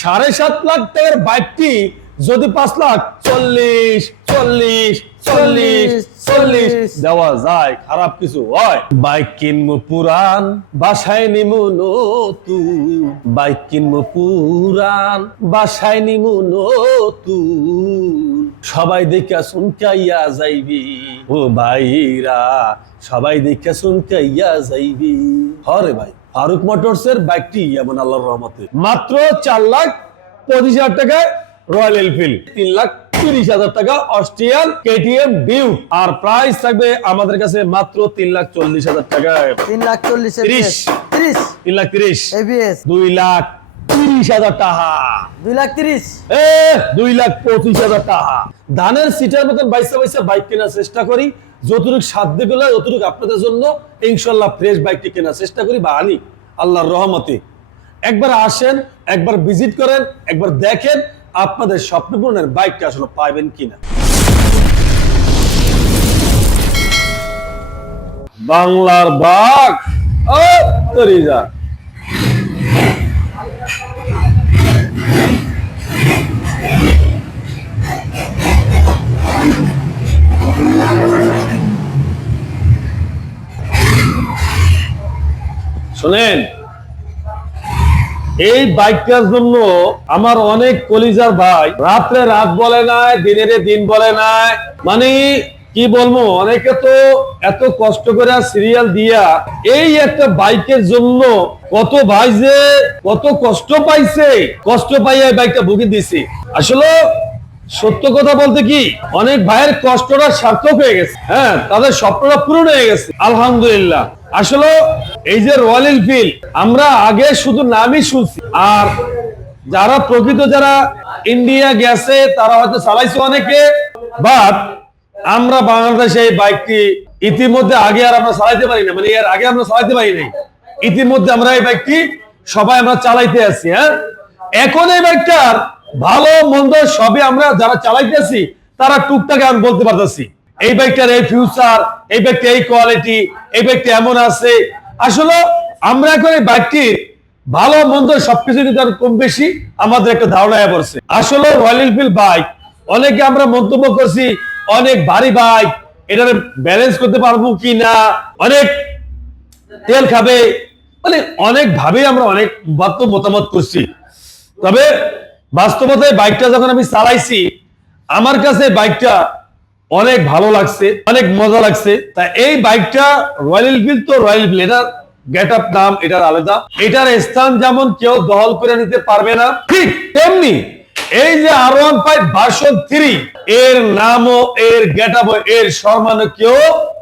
সাড়ে সাত লাখ টাকার বাইকটি যদি পাঁচ লাখ চল্লিশ চল্লিশ চল্লিশ চল্লিশ দেওয়া যায় খারাপ কিছু হয়। বাইক কিনবো পুরান বাসায় নিমু নতুন বাইক কিনবো পুরান বাসায় নিমু নতুন সবাই দেখা শুনকাইয়া যাইবি। ও ভাইরা সবাই দেখা শুনকাইয়া যাইবি। হরে ভাই। ফারুক মোটরসের বাইকটি এমন আল্লাহর রহমতে। মাত্র চার লাখ পঁচিশ হাজার টাকায় রয়্যাল এনফিল্ড তিন লাখ তিরিশ হাজার টাকা অস্ট্রিয়ান কেটিএম ডিউ আর প্রাইস থাকবে আমাদের কাছে মাত্র তিন লাখ চল্লিশ হাজার টাকায়। তিন লাখ চল্লিশ তিরিশ। তিরিশ। তিন লাখ তিরিশ। এবিএস দুই লাখ তিরিশ হাজার টাকা। দুই লাখ তিরিশ। এ দুই লাখ পঁচিশ হাজার টাকা। ধানের সিটের মতন বাইসা বাইসা বাইক কেনার চেষ্টা করি। যতটুকু সাধ্য গেলে ততটুকু আপনাদের জন্য ইনশাল্লাহ ফ্রেশ বাইকটি কেনার চেষ্টা করি বা আনি। আল্লাহর রহমতে। একবার আসেন, একবার ভিজিট করেন, একবার দেখেন আপনাদের স্বপ্ন পূরণের বাইকটা আসলে পাইবেন কিনা। বাংলার বাঘ, ও তরি শোনেন, এই বাইকটার জন্য আমার অনেক কলিজার ভাই রাত্রে রাত বলে নাই, দিনের দিন বলে নাই। মানে কি বলব, অনেকে তো এত কষ্ট করে সিরিয়াল দিয়া এই একটা বাইকের জন্য কত ভাই যে কত কষ্ট পাইছে, কষ্ট পাইয়া বাইকটা বুকে দিছে। আসলে সত্য কথা বলতে কি, অনেক ভাইয়ের কষ্টটা সার্থক হয়ে গেছে। হ্যাঁ তাদের স্বপ্নটা পূরণ হয়ে গেছে। আলহামদুলিল্লাহ। আসলে এই যে রয়্যাল এনফিল্ড আমরা আগে শুধু নামই শুনছি। আর যারা প্রকৃত যারা ইন্ডিয়া গেছে, তারা হয়তো চালাইছে অনেকে বাট আমরা বাংলাদেশে এই বাইকটি ইতিমধ্যে আগে আর আমরা চালাইতে পারি না মানে এর আগে আমরা চালাইতে পারি নাই। ইতিমধ্যে আমরা এই বাইকটি সবাই আমরা চালাইতে আছি হ্যাঁ? এখন এই বাইকটার ভালো, মন্দ সবই আমরা যারা চালাইতেছি তারা টুকটাকে আমি বলতে পারতেছি। এই বাইকটার এই ফিউচার এই বাইকটা এই কোয়ালিটি এই বাইকটা এমন আছে আসলে আমরা এখন এই বাইকটির ভালো, মন্দ সবকিছু কিন্তু কম বেশি আমাদের একটা ধারণা হয়ে পড়ছে। আসলে রয়্যাল এনফিল্ড বাইক অনেকে আমরা মন্তব্য করছি, অনেক ভারী বাইক এটার ব্যালেন্স করতে পারব কি না, অনেক তেল খাবে মানে অনেক ভাবে আমরা অনেক মতামত করছি। তবে বাস্তবতায় বাইকটা যখন আমি চালাইছি, আমার কাছে বাইকটা অনেক ভালো লাগছে, অনেক মজা লাগছে। তা এই বাইকটা রয়্যাল এনফিল্ড তো রয়্যাল এনফিল্ড এটার গেট আপ নাম এটার আলাদা। এটার স্থান যেমন কেউ দখল করে নিতে পারবে না, ঠিক তেমনি এই যে R one five version three এর নামও, এর গেট আপ এর সম্মান কেউ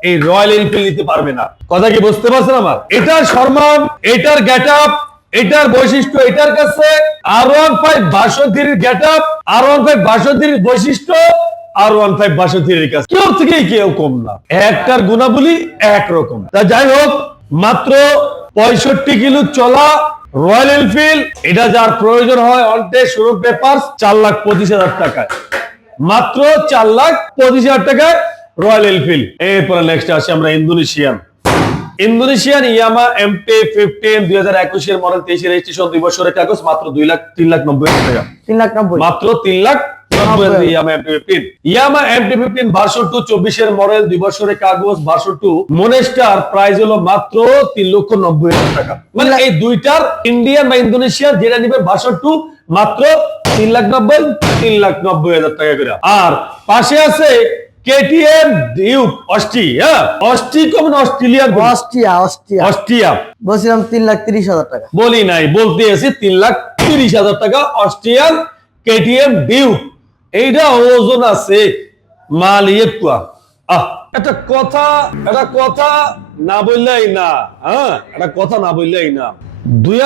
এই রয়্যাল এনফিল্ড নিতে পারবে না। কথা কি বুঝতে পারছেন আমার? এটার সম্মান এটার গেট আপ এটার বৈশিষ্ট্য এটার কাছে আর ওয়ান ফাইভ ভার্সন থ্রির get up R one five version থ্রির বৈশিষ্ট্য আর ওয়ান ফাইভ থ্রির কাছে কেউ থেকেই কেউ কম না। একটার গুণাবলী একরকম। তা যাই হোক মাত্র পঁয়ষট্টি কিলো চলা রয়্যাল এনফিল্ড এটা যার প্রয়োজন হয় অন্টে শোরুম পেপার চার লাখ পঁচিশ হাজার টাকায়। মাত্র চার লাখ পঁচিশ হাজার টাকায় রয়্যাল এনফিল্ড এরপরে নেক্সট আসি আমরা Indonesian Indonesian Yamaha MT fifteen দুই হাজার একুশের মডেল তেইশের রেজিস্ট্রেশন দুই বছরের কাগজ মাত্র দুই লাখ তিন লাখ নব্বই হাজার টাকা। তিন লাখ নব্বই। মাত্র তিন lakh Yamaha MT fifteen Yamaha MT fifteen version two চব্বিশের মডেল দুই বছরের কাগজ ভার্সন টু মনেস্টার প্রাইস হলো মাত্র তিন লক্ষ নব্বই হাজার টাকা। মানে এই দুইটার ইন্ডিয়ান বা ইন্দোনেশিয়া যেটা নিবে ভার্সন টু মাত্র তিন লাখ নব্বই তিন লাখ নব্বই হাজার টাকা করে। আর পাশে আছে কেটিএম ডিউক অস্টি হ্যাঁ? অস্টি কমন অস্ট্রেলিয়ান অস্ট্রিয়া অস্ট্রিয়া। অস্ট্রিয়া। বলছিলাম তিন লাখ তিরিশ হাজার টাকা। বলি নাই বলতে এসে তিন লাখ তিরিশ হাজার টাকা অস্ট্রিয়ান কেটিএম ডিউ এইটা ওজন আছে মাল ইয়ে কুয়া। আহ, একটা কথা একটা কথা না বললেই না হ্যাঁ? একটা কথা না বললেই না। দুই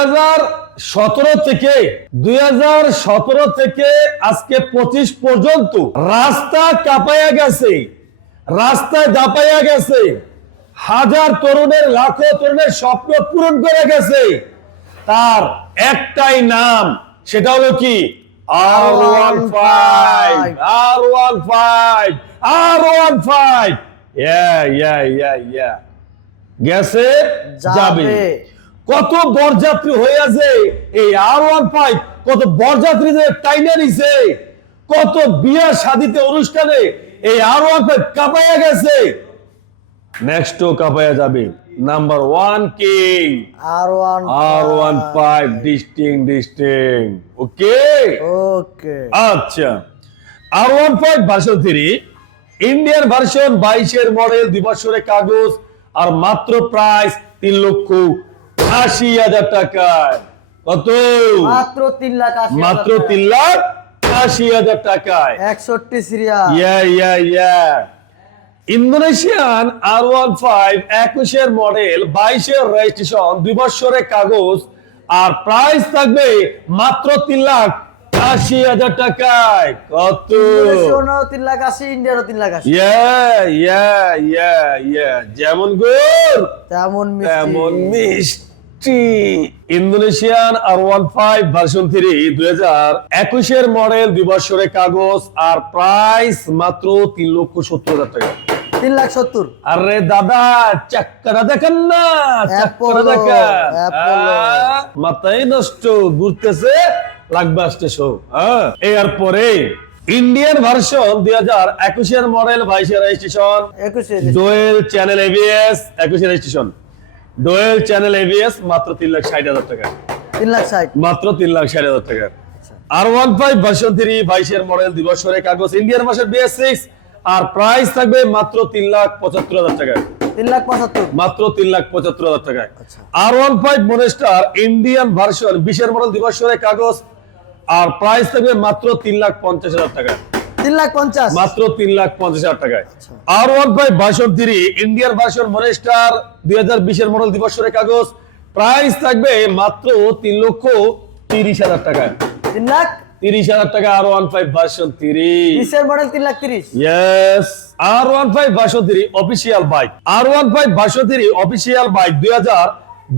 থেকে, দুই হাজার সতেরো থেকে আজকে পঁচিশ পর্যন্ত রাস্তা কাঁপাইয়া গেছে, রাস্তায় দাপাইয়া গেছে, হাজার তরুণের, লাখো তরুণের স্বপ্ন পূরণ করে গেছে। তার একটাই নাম, সেটা হলো কি? R one five R one five R one five গেছে? যাবে। কত বরযাত্রী হয়ে আছে এই আর ওয়ান ফাইভ কত বরযাত্রীদের টাইনে নিছে? কত বিয়া শাদিতে অনুষ্ঠানে এই আর ওয়ান ফাইভ কাঁপাইয়া গেছে? নেক্সটও কাঁপাইয়া যাবে। Number one king R one R one five distinct distinct okay okay আচ্ছা। R one five version three Indian version বাইশের মডেল দুই বছরের কাগজ আর মাত্র প্রাইস তিন লক্ষ আশি হাজার টাকায়। কত? মাত্র তিন লাখ মাত্র তিন লাখ আশি হাজার টাকায়। একষট্টি serial. Yeah yeah yeah Indonesian R one five একুশের মডেল বাইশের রেজিস্ট্রেশন দুই বছরের কাগজ আর প্রাইস থাকবে মাত্র তিন লাখ আশি হাজার টাকায়। কত? তিন লাখ আশি ইন্ডিয়ারও তিন লাখ আশি। ইয়া ইয়া ইয়া ইয়া যেমন গুড় তেমন তেমন মিষ্টি। মিষ্টি Indonesian R one five version three দুই হাজার একুশের মডেল দুই বছরের কাগজ আর প্রাইস মাত্র তিন লক্ষ সত্তর হাজার টাকা। তিন লাখ সত্তর। আরে দাদা চাক্কারা দেখেন না দেখেন। মাথায় নষ্ট ঘুরতেছে লাগবে আসতে শো এরপরে ইন্ডিয়ান ভার্সন দুই হাজার একুশের মডেল বাইশের রেজিস্ট্রেশন ডোয়েল চ্যানেল এবিএস একুশে রেজিস্ট্রেশন ডোয়েল চ্যানেল এবিএস মাত্র তিন লাখ ষাট হাজার টাকা। তিন লাখ ষাট। মাত্র তিন লাখ ষাট হাজার টাকা। R one five version three বাইশের মডেল দুই বছরের কাগজ ইন্ডিয়ান ভার্সন বিএস সিক্স আর প্রাইস থাকবে মাত্র তিন লাখ পঁচাত্তর হাজার টাকায়। তিন লাখ পঁচাত্তর। মাত্র তিন লাখ পঁচাত্তর হাজার টাকায়। আচ্ছা। R one five monster Indian version বিশের মডেল বছরের কাগজ আর প্রাইস থাকবে মাত্র তিন লাখ পঞ্চাশ হাজার টাকায়। তিন লাখ পঞ্চাশ। মাত্র তিন লাখ পঞ্চাশ হাজার টাকায়। আচ্ছা। R one five version three Indian version monster দুই হাজার বিশের মডেল কাগজ প্রাইস থাকবে মাত্র তিন লক্ষ তিরিশ হাজার টাকায়। তিন লাখ তিরিশ হাজার টাকা আর ওয়ান ফাইভ ভার্সন বিশের মডেল তিন লাখ তিরিশ। Yes R one five version three official bike R one five version three official bike দুই হাজার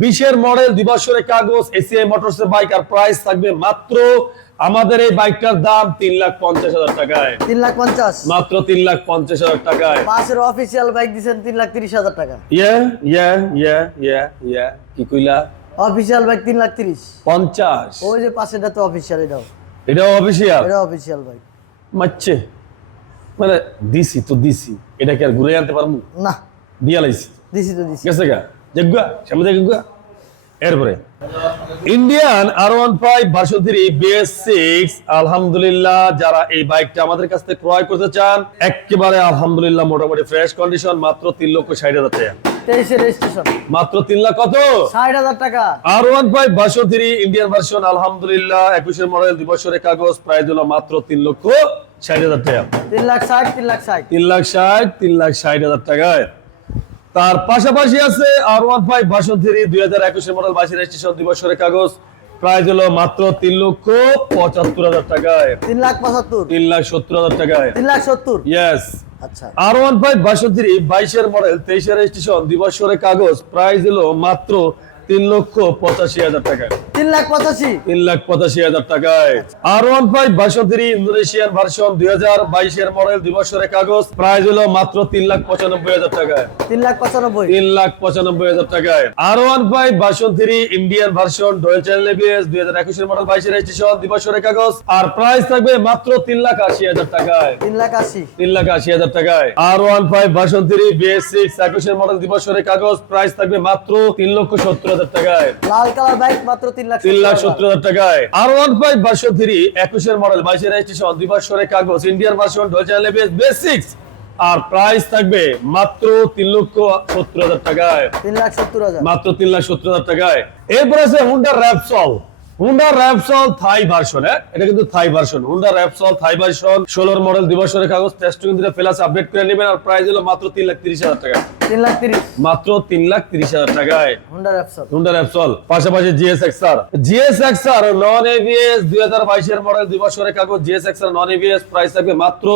বিশের মডেল দুই বছরের কাগজ এসিআই মোটরস এর বাইক আর প্রাইস থাকবে মাত্র আমাদের এই বাইকটার দাম তিন লাখ পঞ্চাশ হাজার টাকায়। তিন লাখ পঞ্চাশ। মাত্র তিন লাখ পঞ্চাশ হাজার টাকায়। পাশের অফিসিয়াল বাইক দিচ্ছেন তিন লাখ তিরিশ হাজার টাকা। ইয়ে ইয়ে ইয়ে ইয়ে ইয়ে। কি কইলা? অফিসিয়াল বাইক তিন লাখ তিরিশ। পঞ্চাশ। ওই যে পাশেটা তো অফিসিয়াল এটাও। এটা অফিসিয়াল এটা অফিসিয়াল বাইক মাচ্ছে মানে দিছি তো দিছি। এটা কি আর ঘুরে আনতে পারব? না। দিয়া লাইছি। দিছি তো দিছি। গেছে গা। জেগুয়া সামনে জেগুয়া এরপরে Indian R one five version three BS six আলহামদুলিল্লাহ যারা এই বাইকটা আমাদের কাছ থেকে ক্রয় করতে চান একেবারে আলহামদুলিল্লাহ মোটামুটি ফ্রেশ কন্ডিশন মাত্র তিন লক্ষ ষাট হাজার টাকা। তেইশে রেজিস্ট্রেশন মাত্র তিন লাখ কত? ষাট হাজার টাকা। R one five version Indian version আলহামদুলিল্লাহ একুশের মডেল দুই বছরের কাগজ প্রাইস হলো মাত্র তিন লক্ষ ষাট হাজার টাকা। তিন লাখ ষাট তিন লাখ ষাট। তিন লাখ ষাট তিন লাখ ষাট হাজার টাকায়। তার পাশাপাশি আছে আর ওয়ান ফাইভ থ্রি দুই হাজার একুশের মডেল বাইশের রেজিস্ট্রেশন দুই বছরের কাগজ প্রাইস হলো মাত্র তিন লক্ষ পঁচাত্তর হাজার টাকায়। তিন লাখ পঁচাত্তর। তিন লাখ সত্তর হাজার টাকায়। তিন লাখ সত্তর। ইয়েস আর ওয়ান ফাইভ বাষট্টি বাইশের মডেল তেইশের রেজিস্ট্রেশন দুই কাগজ। প্রাইস হলো মাত্র তিন লক্ষ পঁচাশি হাজার টাকায়। তিন লাখ পঁচাশি? তিন লাখ পঁচাশি হাজার টাকায়। R one five three Indonesian version দুই হাজার বাইশের মডেল দুই বছরের কাগজ প্রাইস হলো মাত্র তিন লাখ পঁচানব্বই হাজার টাকায়। তিন লাখ পঁচানব্বই? তিন লাখ পঁচানব্বই হাজার টাকায়। R one five three Indian version dual channel ABS দুই হাজার একুশের মডেল বাইশের রেজিস্ট্রেশন দুই বছরের কাগজ আর প্রাইস থাকবে মাত্র তিন লাখ আশি হাজার টাকায়। তিন লাখ আশি? তিন লাখ আশি হাজার টাকায়। R one five three BS six একুশের মডেল দুই বছরের কাগজ প্রাইস থাকবে মাত্র তিন লক্ষ সত্তর হাজার টাকায়। লাল কালার বাইক মাত্র তিন লাখ তিন লাখ সত্তর সত্তর হাজার টাকায়। R one five version three একুশের মডেল বাইশের রেজিস্ট্রেশন দুই বছরের কাগজ ইন্ডিয়ান ভার্সন বেসিক্স আর প্রাইস থাকবে মাত্র তিন লক্ষ সত্তর হাজার টাকায়। তিন লাখ সত্তর হাজার। মাত্র তিন লাখ সত্তর হাজার টাকায়। এরপর আছে Honda Repsol Honda Repsol Thai version হ্যাঁ এটা কিন্তু Thai version Honda Repsol Thai version ষোলোর মডেল দিবসের কাগজ টেস্ট কিন্তু প্লাস আপডেট করে নেবেন আর প্রাইস হলো মাত্র তিন লাখ তিরিশ হাজার টাকা তিন লাখ তিরিশ। মাত্র তিন লাখ তিরিশ হাজার টাকায়। হোন্ডা র্যাপসল হুন্ডা র্যাপসল পাশাপাশি GS XR GS XR non ABS দুই হাজার বাইশের মডেল দুই বছরের কাগজ GS XR non ABS price থাকবে মাত্র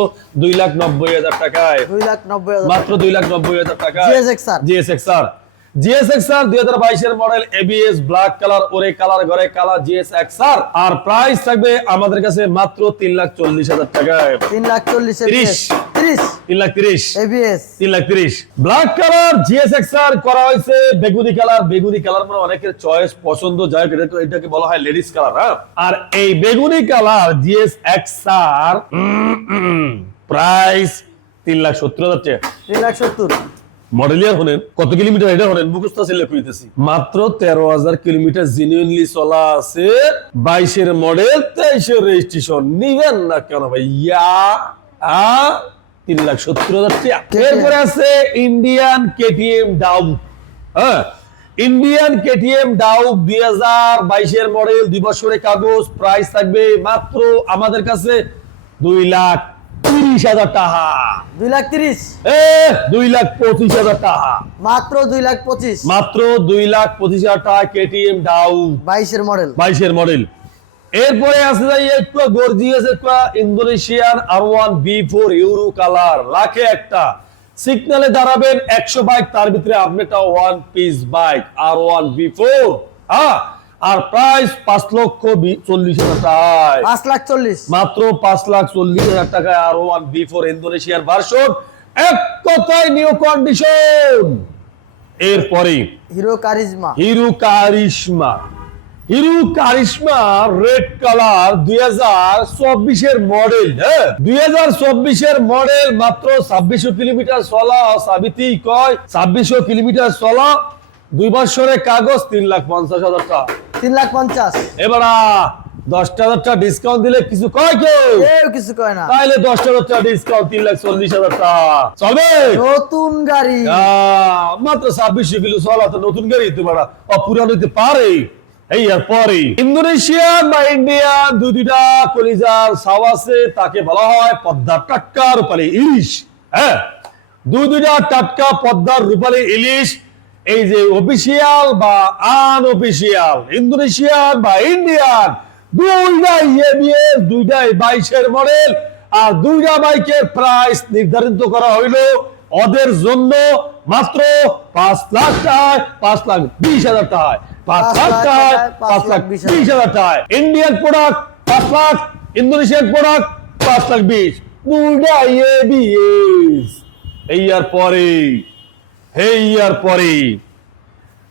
দুই লাখ নব্বই হাজার টাকায়। দুই লাখ নব্বই মাত্র দুই লাখ নব্বই হাজার টাকা জিএস এক্সআর জিএস এক্সআর দুই হাজার বাইশের মডেল এবিএস ব্ল্যাক কালার ওরে কালার ঘরে কালার জিএস আর প্রাইস থাকবে আমাদের কাছে মাত্র তিন লাখ চল্লিশ হাজার টাকায় তিন লাখ চল্লিশ ব্ল্যাক কালার জিএস করা হয়েছে বেগুনি কালার বেগুনি কালার মানে অনেকের চয়েস পছন্দ। যাই এটাকে বলা হয় লেডিস কালার হ্যাঁ? আর এই বেগুনি কালার জিএস এক্সআর প্রাইস তিন লাখ সত্তর হাজার টাকা। তিন লাখ সত্তর। মডেলিয়ার হলেন কত কিলোমিটার এটা হলেন? মুখস্থ ছেলে কইতেছি মাত্র তেরো হাজার কিলোমিটার জিনুইনলি চলা আছে বাইশের মডেল তেইশের রেজিস্ট্রেশন নিবেন না কেন ভাই ইয়া আ তিন লাখ সত্তর হাজার এরপরে আছে ইন্ডিয়ান কেটিএম ডাউ হ্যাঁ ইন্ডিয়ান কেটিএম ডাউ দুই হাজার বাইশের মডেল দুই বছরের কাগজ প্রাইস থাকবে মাত্র আমাদের কাছে দুই লাখ তিরিশ হাজার টাকা। দুই লাখ তিরিশ। এ দুই লাখ পঁচিশ হাজার টাকা। মাত্র দুই লাখ পঁচিশ। মাত্র দুই লাখ পঁচিশ হাজার টাকা কেটিএম ডাউ বাইশের মডেল। বাইশের মডেল। এরপরে আছে যাই একটু গর্জিয়াস একটু Indonesian R one V four euro colour. লাখে একটা। সিগনালে দাঁড়াবেন একশো বাইক তার ভিতরে আপনি একটা one piece bike R one V four হ্যাঁ আর প্রাইস পাঁচ লক্ষ চল্লিশ হাজার টাকায়। পাঁচ লাখ চল্লিশ। মাত্র পাঁচ লাখ চল্লিশ হাজার টাকায় আর ওয়ান বি ফোর ইন্দোনেশিয়ার ভার্সন এক কথায় নিউ কন্ডিশন এরপরে Hero Karizma Hero Karizma. Hero Karizma red colour দুই হাজার চব্বিশের মডেল হ্যাঁ? দুই হাজার চব্বিশের মডেল মাত্র ছাব্বিশশো কিলোমিটার চলা সাবিতি কয়? ছাব্বিশশো কিলোমিটার চলা দুই বছরের কাগজ তিন লাখ পঞ্চাশ হাজার টাকা। তিন লাখ পঞ্চাশ। এবার দশটা ডিসকাউন্ট দিলে কিছু কয় কেউ? কিছু কয় না। তাহলে দশটা ডিসকাউন্ট তিন লাখ চল্লিশ হাজার টাকা। চলবে? নতুন গাড়ি। আহ, মাত্র ছাব্বিশশো কিলো চলা তো নতুন গাড়ি হতে পারা অপুরান হইতে পারে। এই আর পরে। ইন্দোনেশিয়ান বা ইন্ডিয়ান দুই দুইটা কলিজার সাও আছে তাকে বলা হয় পদ্মার টাটকা রূপালী ইলিশ। হ্যাঁ দুই দুইটা টাটকা পদ্মার রূপালী ইলিশ। এই যে অফিসিয়াল বা আন অফিসিয়াল ইন্দোনেশিয়ান বা ইন্ডিয়ান দুইটাই এবিএস দুইটাই বাইশের মডেল আর দুইটা বাইকের প্রাইস নির্ধারিত করা হইল ওদের জন্য মাত্র পাঁচ লাখ টাকায় পাঁচ লাখ বিশ হাজার টাকায়। পাঁচ লাখ টাকায় পাঁচ লাখ বিশ হাজার টাকায়। ইন্ডিয়ান প্রোডাক্ট পাঁচ লাখ ইন্দোনেশিয়ান প্রোডাক্ট পাঁচ লাখ বিশ। দুইটা এবিএস এই আর পরে এই আর পরে।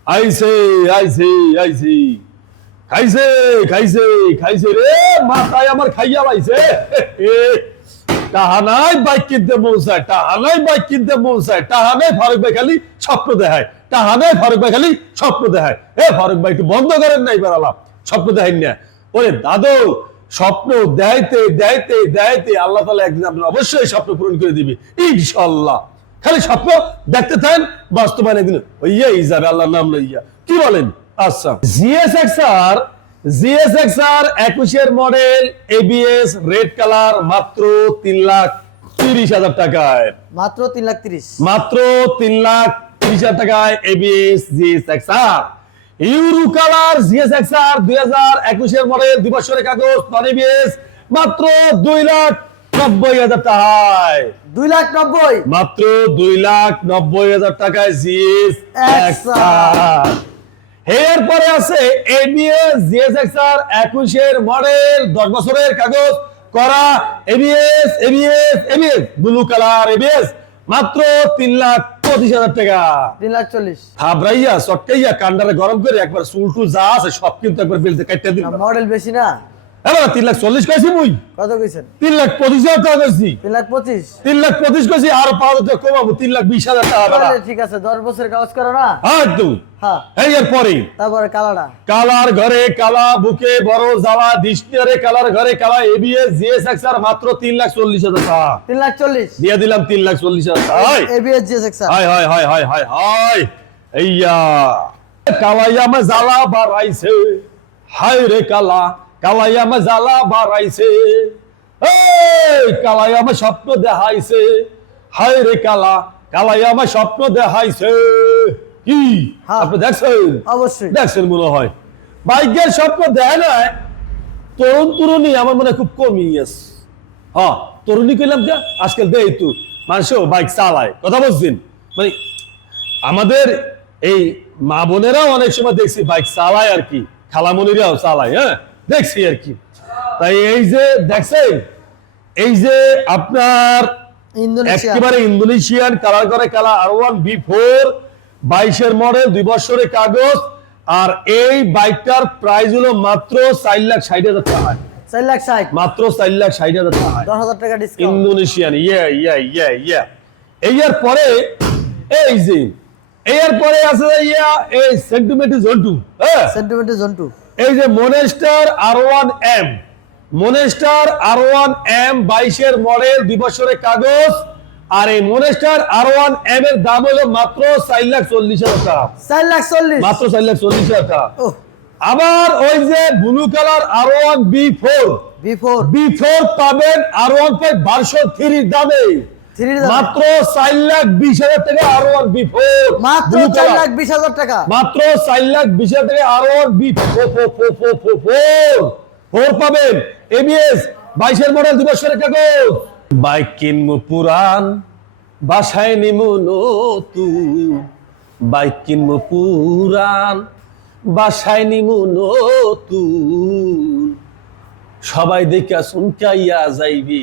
আইসে আইসে আইসে খাইছে খাইছে খাইছে রে, মাথায় আমার খাইয়া পাইছে টাহানাই বাইক কিনতে মন চায়, টাহা বাইক কিনতে মন চায়। ফারুক ভাই খালি স্বপ্ন দেখায়। টাহানাই ফারুক ভাই খালি স্বপ্ন দেখায়। এ ফারুক ভাই, একটু বন্ধ করেন নাই বেড়ালাম স্বপ্ন দেখেন না। ওরে দাদু, স্বপ্ন দেয়তে দেয়তে দেয়তে আল্লাহ তালা একদিন আপনার অবশ্যই স্বপ্ন পূরণ করে দিবে। ইনশাল্লাহ খালি স্বপ্ন দেখতে থাকেন বাস্তবায়ন একদিন হইয়াই যাবে আল্লাহর নাম লইয়া। কি বলেন? আচ্ছা। G S X R G S X R একুশের মডেল এবিএস রেড কালার মাত্র তিন লাখ তিরিশ হাজার টাকায়। মাত্র তিন লাখ তিরিশ। মাত্র তিন লাখ তিরিশ হাজার টাকায় ABS GSXR. Euro colour GSXR দুই হাজার একুশের মডেল দুই বছরের কাগজ নন এবিএস মাত্র দুই লাখ নব্বই হাজার টাকায়। দুই লাখ নব্বই? মাত্র দুই লাখ নব্বই হাজার টাকায় জিএস এরপরে আছে এবিএস জিএসএক্সআর একুশের মডেল দশ বছরের কাগজ করা ABS ABS ABS blue colour ABS মাত্র তিন লাখ পঁচিশ হাজার টাকা। তিন লাখ চল্লিশ। থাবরাইয়া চটকাইয়া কান্ডারে গরম করে একবার চুল টুল যা আছে সব কিন্তু একবার বেলতে কাটতে দিন। মডেল বেশি না। এবার তিন লাখ চল্লিশ কইছি মুই। কত কইছেন? তিন লাখ পঁচিশ হাজার টাকা কইছি। তিন লাখ পঁচিশ? তিন লাখ পঁচিশ কইছি আর পাঁচ হাজার কমাবো তিন লাখ বিশ হাজার টাকা ঠিক আছে দশ বছরের কাগজ করো না? হ্যাঁ একদম হ্যাঁ। এই এর তারপরে কালাটা কালার ঘরে কালা বুকে বড় জ্বালা ডিস্টারে কালার ঘরে কালা এবিএস জিএস এক্সআর মাত্র তিন লাখ চল্লিশ হাজার টাকা। তিন লাখ চল্লিশ? দিয়ে দিলাম তিন লাখ চল্লিশ হাজার টাকা। এবিএস জিএস এক্সার হাই। হাই হাই হাই হাই হাই এইয়া। কালাইয়া মে জ্বালা বাড়াইছে। হাই রে কালা। কালাইয়া মে জ্বালা বাড়াইছে। এই কালাইয়া মে স্বপ্ন দেখাইছে। হাই রে কালা কালাইয়া মে স্বপ্ন দেখাইছে। কি? হ্যাঁ। আপনি দেখছেন? অবশ্যই। দেখছেন মনে হয়? বাইকের স্বপ্ন দেয় না তরুণ তরুণী আমার মনে হয় খুব কমই আছে হ্যাঁ তরুণী কইলাম যে আজকাল দেয় তো। মানুষও বাইক চালায়। কথা বলছেন? মানে আমাদের এই মা বোনেরাও অনেক সময় দেখছি বাইক চালায় আর কি। খালামনিরাও চালায় হ্যাঁ? দেখছি আর কি। তাই এই যে দেখছেন এই যে আপনার একেবারে ইন্দোনেশিয়ান কালার করে কালা আর ওয়ান বি ফোর বাইশের মডেল দুই বছরের কাগজ আর এই বাইকটার প্রাইস হলো মাত্র চার লাখ ষাট হাজার টাকা। চার লাখ ষাট। মাত্র চার লাখ ষাট হাজার টাকা। দশ হাজার টাকা ডিসকাউন্ট ইন্দোনেশিয়ান ইয়া ইয়া ইয়া ইয়া। এর পরে এই যে এর পরে আছে ইয়া এই সেন্টিমিটার জন্টু হ্যাঁ? সেন্টিমিটার জোন টু এই যে monster R one M monster R one M বাইশের মডেল দুই বছরের কাগজ আর এই মনেস্টার আর ওয়ান এম এর দাম হলো মাত্র চার লাখ চল্লিশ হাজার টাকা। চার লাখ চল্লিশ। মাত্র চার লাখ চল্লিশ হাজার টাকা। আবার ওই যে blue colour R one V four V four V four পাবেন আর ওয়ান ফাইভ বারোশো থ্রির দামে। মাত্র চার লাখ বিশ হাজার টাকা আর ওয়ান বি ফোর মাত্র চার লাখ বিশ হাজার টাকা। মাত্র চার লাখ বিশ হাজার টাকা আর ওয়ান বি ফোর পাবেন এবিএস বাইশের মডেল দুই বছরের কাগজ বাইক কিনবো পুরান বাসায় নিমু নতুন। বাইক কিনবো পুরান বাসায় নিমু নতুন। সবাই দেখা শুনকাইয়া যাইবি।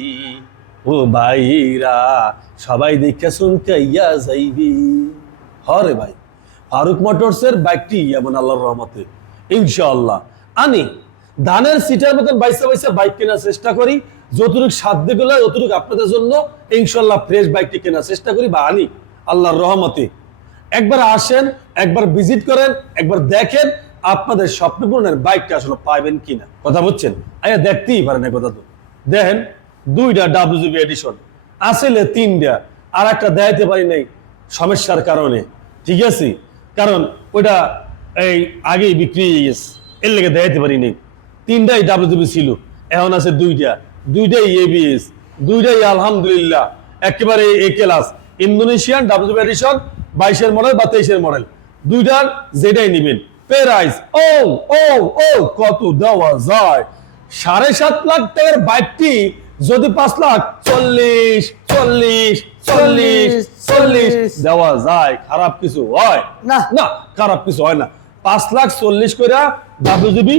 ও ভাইরা, সবাই দেখা শুনকাইয়া যাইবি। হরে ভাই, ফারুক মোটরসের বাইকটি এমন আল্লাহর রহমতে। ইনশাআল্লাহ। আনি, ধানের সিটের মতন বাইসা বাইসা বাইক কেনার চেষ্টা করি। যতটুকু সাধ্যগুলো ততটুকু আপনাদের জন্য ইনশাল্লাহ ফ্রেশ বাইকটি কেনার চেষ্টা করি। বা আনি, আল্লাহর রহমতে। একবার আসেন, একবার ভিজিট করেন, একবার দেখেন আপনাদের স্বপ্ন পূরণের বাইকটা আসলে পাইবেন কিনা। কথা বুঝছেন আয়া দেখতেই পারেন কথা তো। দেখেন দুইটা ডাব্লিউজিবি এডিশন আসলে তিনটা, আর একটা দেখাইতে পারি নাই সমস্যার কারণে। ঠিক আছে? কারণ ওইটা এই আগেই বিক্রি হয়ে গেছে, এর লেগে দেখাইতে পারি নাই। তিনটাই ডাব্লিউজিবি ছিল, এখন আছে দুইটা। দুইটাই এবিএস দুইটাই আলহামদুলিল্লাহ, একেবারে A class Indonesian WGB edition বাইশের মডেল বা তেইশের মডেল দুইটার যেটাই নিবেন। প্রাইস ও ও ও কত দেওয়া যায়? সাড়ে সাত লাখ টাকার বাইকটি যদি পাঁচ লাখ চল্লিশ চল্লিশ চল্লিশ চল্লিশ দেওয়া যায় খারাপ কিছু হয়? না। না খারাপ কিছু হয় না। পাঁচ লাখ চল্লিশ করে W GB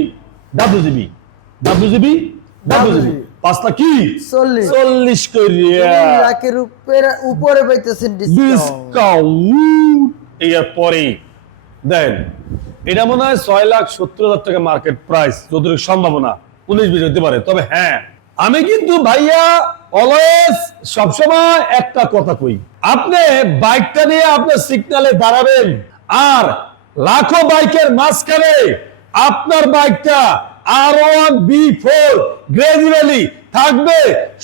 W GB W GB W GB পাঁচ লাখ কি? চল্লিশ। চল্লিশ করিয়া লাখের উপরে উপরে পাইতেছেন ডিসকাউন্ট ডিসকাউন্ট এর পরে দেন এটা মনে হয় ছয় লাখ সত্তর হাজার টাকা মার্কেট প্রাইস যতটুকু সম্ভাবনা। উনিশ বিশ হতে পারে তবে হ্যাঁ আমি কিন্তু ভাইয়া অলওয়েজ সবসময় একটা কথা কই। আপনি বাইকটা নিয়ে আপনার সিগনালে দাঁড়াবেন আর লাখো বাইকের মাঝখানে আপনার বাইকটা R one V four gradually থাকবে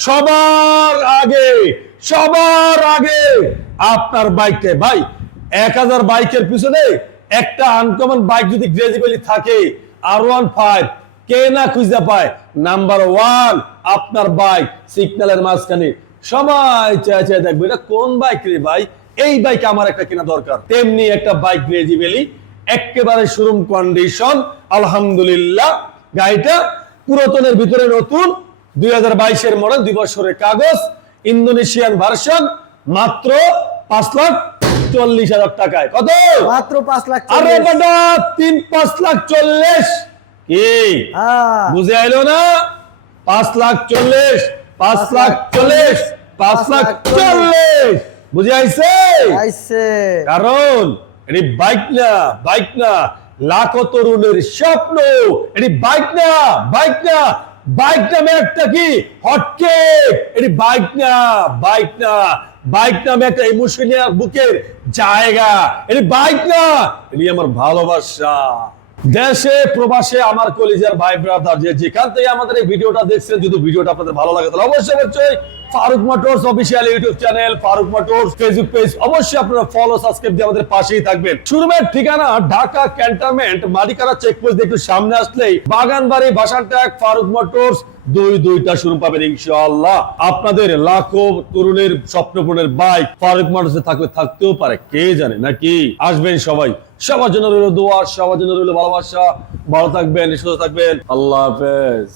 সবার আগে সবার আগে আপনার বাইকটা। ভাই, এক হাজার বাইকের পিছনে একটা আনকমন বাইক যদি গ্রেজুয়ালি থাকে আর ওয়ান ফাইভ কে না খুঁজে পায়? নাম্বার ওয়ান আপনার বাইক সিগন্যালের মাঝখানে। সবাই চায় চায় দেখবে এটা কোন বাইক রে ভাই? এই বাইক আমার একটা কেনা দরকার। তেমনি একটা বাইক গ্রেজুয়ালি একেবারে শোরুম কন্ডিশন আলহামদুলিল্লাহ। গাড়িটা পুরাতনের ভিতরে নতুন দুই হাজার বাইশের মডেল দুই বছরের কাগজ ইন্দোনেশিয়ান ভার্সন মাত্র পাঁচ লাখ চল্লিশ হাজার টাকায়। কত? মাত্র পাঁচ লাখ আরে। বেটা তিন পাঁচ লাখ চল্লিশ। কি? হ্যাঁ। বুঝে আইলো না? পাঁচ লাখ চল্লিশ পাঁচ লাখ চল্লিশ পাঁচ লাখ চল্লিশ। বুঝে আইছে? আইছে। কারণ এটি বাইক না বাইক না লাখো তরুণের স্বপ্ন। এটি বাইক না বাইক না বাইক নামে একটা কি? হটকেক। এটি বাইক না বাইক না বাইক নামে একটা ইমোশনাল বুকের জায়গা। এটি বাইক না এটি আমার ভালোবাসা। দেশে, প্রবাসে আমার কলিজার ভাই ব্রাদার যে যেখান থেকে আমাদের এই ভিডিওটা দেখছেন, যদি ভিডিওটা আপনাদের ভালো লাগে, তাহলে অবশ্যই অবশ্যই Faruk motors official YouTube channel Faruk motors Facebook page অবশ্যই আপনারা ফলো সাবস্ক্রাইব দিয়ে আমাদের পাশেই থাকবেন। শোরুমের ঠিকানা, ঢাকা ক্যান্টনমেন্ট মালিকারা চেকপোস্ট একটু সামনে আসলেই বাগানবাড়ি বাসানট্যাক ফারুক মোটরস, দুই দুইটা শুরু পাবেন ইনশাআল্লাহ। আপনাদের লাখো তরুণের স্বপ্নপূরণের বাইক ফারুক মোটরসে থাকলে থাকতেও পারে, কে জানে, নাকি? আসবেন সবাই। সবার জন্য রইল দোয়ার সবার জন্য রইল ভালোবাসা। ভালো থাকবেন সুস্থ থাকবেন। আল্লাহ হাফেজ।